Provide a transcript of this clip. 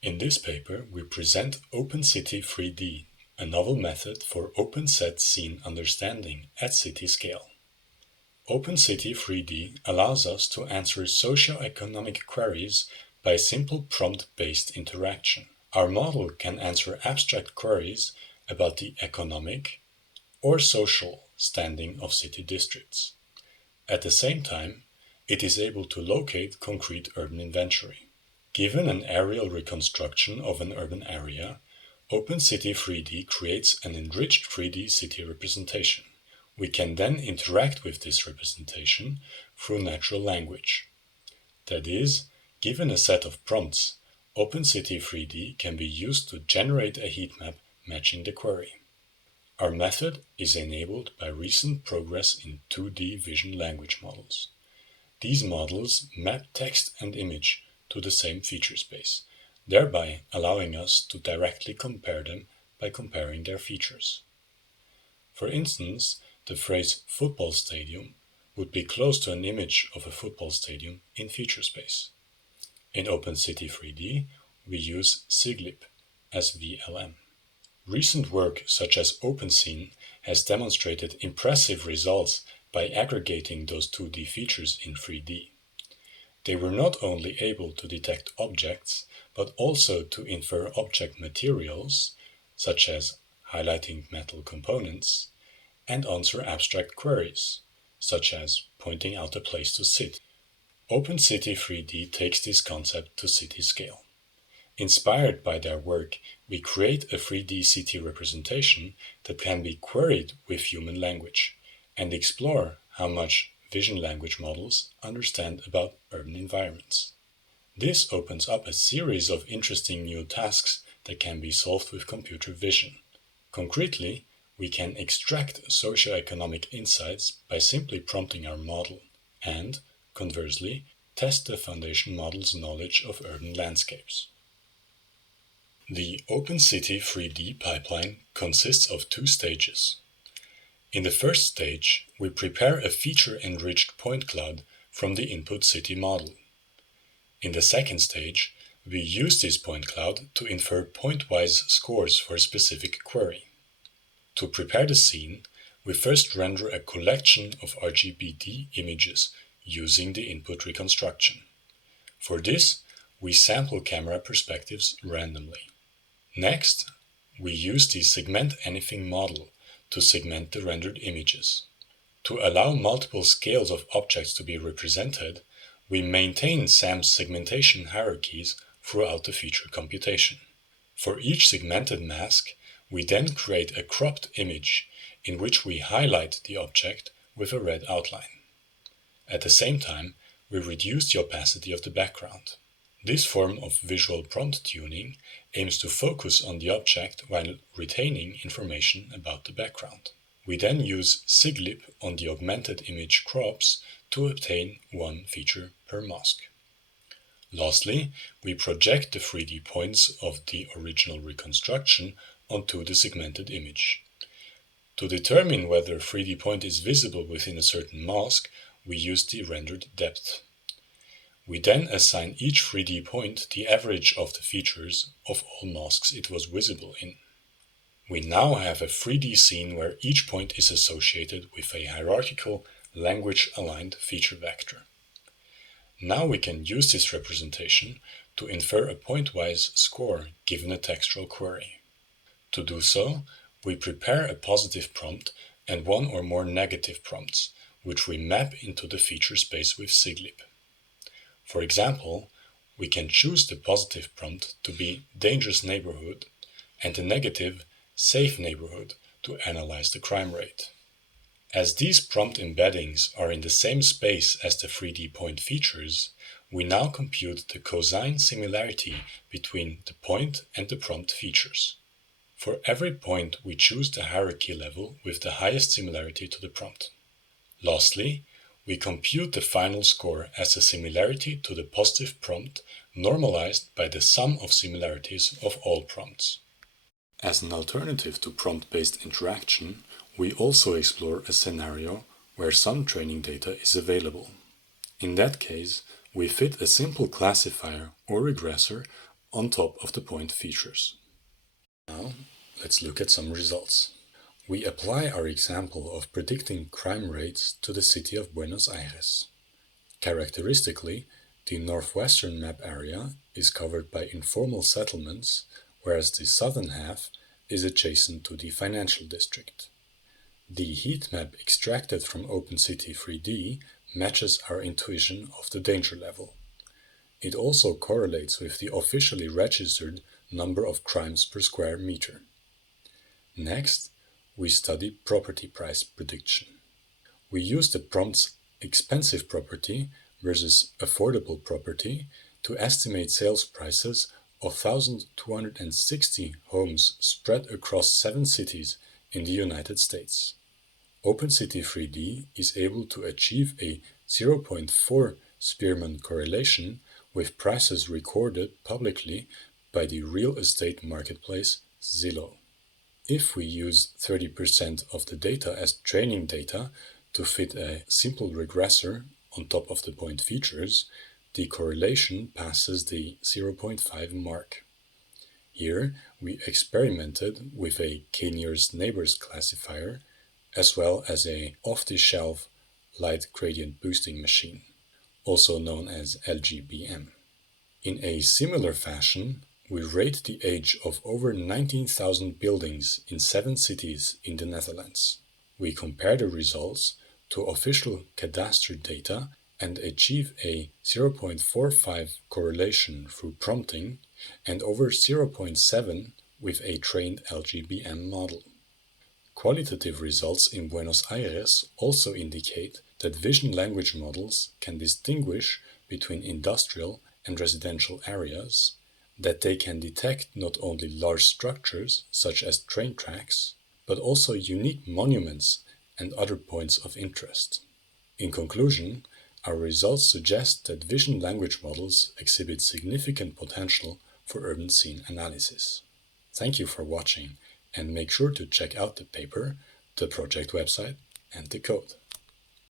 In this paper, we present OpenCity3D, a novel method for open set scene understanding at city scale. OpenCity3D allows us to answer socio-economic queries by simple prompt-based interaction. Our model can answer abstract queries about the economic or social standing of city districts. At the same time, it is able to locate concrete urban inventory. Given an aerial reconstruction of an urban area, OpenCity3D creates an enriched 3D city representation. We can then interact with this representation through natural language. That is, given a set of prompts, OpenCity3D can be used to generate a heat map matching the query. Our method is enabled by recent progress in 2D vision language models. These models map text and image to the same feature space, thereby allowing us to directly compare them by comparing their features. For instance, the phrase football stadium would be close to an image of a football stadium in feature space. In OpenCity3D, we use SIGLIP as VLM. Recent work such as OpenScene has demonstrated impressive results by aggregating those 2D features in 3D. They were not only able to detect objects, but also to infer object materials, such as highlighting metal components, and answer abstract queries, such as pointing out a place to sit. OpenCity3D takes this concept to city scale. Inspired by their work, we create a 3D city representation that can be queried with human language, and explore how much vision language models understand about urban environments. This opens up a series of interesting new tasks that can be solved with computer vision. Concretely, we can extract socioeconomic insights by simply prompting our model, and, conversely, test the foundation model's knowledge of urban landscapes. The OpenCity3D pipeline consists of two stages. In the first stage, we prepare a feature-enriched point cloud from the input city model. In the second stage, we use this point cloud to infer point-wise scores for a specific query. To prepare the scene, we first render a collection of RGBD images using the input reconstruction. For this, we sample camera perspectives randomly. Next, we use the segment anything model to segment the rendered images. To allow multiple scales of objects to be represented, we maintain SAM's segmentation hierarchies throughout the feature computation. For each segmented mask, we then create a cropped image in which we highlight the object with a red outline. At the same time, we reduce the opacity of the background. This form of visual prompt tuning aims to focus on the object while retaining information about the background. We then use SIGLIP on the augmented image crops to obtain one feature per mask. Lastly, we project the 3D points of the original reconstruction onto the segmented image. To determine whether a 3D point is visible within a certain mask, we use the rendered depth. We then assign each 3D point the average of the features of all masks it was visible in. We now have a 3D scene where each point is associated with a hierarchical, language-aligned feature vector. Now we can use this representation to infer a point-wise score given a textual query. To do so, we prepare a positive prompt and one or more negative prompts, which we map into the feature space with SIGLIP. For example, we can choose the positive prompt to be dangerous neighborhood and the negative safe neighborhood to analyze the crime rate. As these prompt embeddings are in the same space as the 3D point features, we now compute the cosine similarity between the point and the prompt features. For every point, we choose the hierarchy level with the highest similarity to the prompt. Lastly, we compute the final score as a similarity to the positive prompt normalized by the sum of similarities of all prompts. As an alternative to prompt-based interaction, we also explore a scenario where some training data is available. In that case, we fit a simple classifier or regressor on top of the point features. Now, let's look at some results. We apply our example of predicting crime rates to the city of Buenos Aires. Characteristically, the northwestern map area is covered by informal settlements, whereas the southern half is adjacent to the financial district. The heat map extracted from OpenCity3D matches our intuition of the danger level. It also correlates with the officially registered number of crimes per square meter. Next, we study property price prediction. We use the prompt's expensive property versus affordable property to estimate sales prices of 1,260 homes spread across 7 cities in the United States. OpenCity3D is able to achieve a 0.4 Spearman correlation with prices recorded publicly by the real estate marketplace Zillow. If we use 30% of the data as training data to fit a simple regressor on top of the point features, the correlation passes the 0.5 mark. Here, we experimented with a k-nearest neighbors classifier as well as a off-the-shelf light gradient boosting machine, also known as LGBM. In a similar fashion, we rate the age of over 19,000 buildings in 7 cities in the Netherlands. We compare the results to official cadastre data and achieve a 0.45 correlation through prompting and over 0.7 with a trained LGBM model. Qualitative results in Buenos Aires also indicate that vision language models can distinguish between industrial and residential areas, that they can detect not only large structures such as train tracks, but also unique monuments and other points of interest. In conclusion, our results suggest that vision language models exhibit significant potential for urban scene analysis. Thank you for watching, and make sure to check out the paper, the project website, and the code.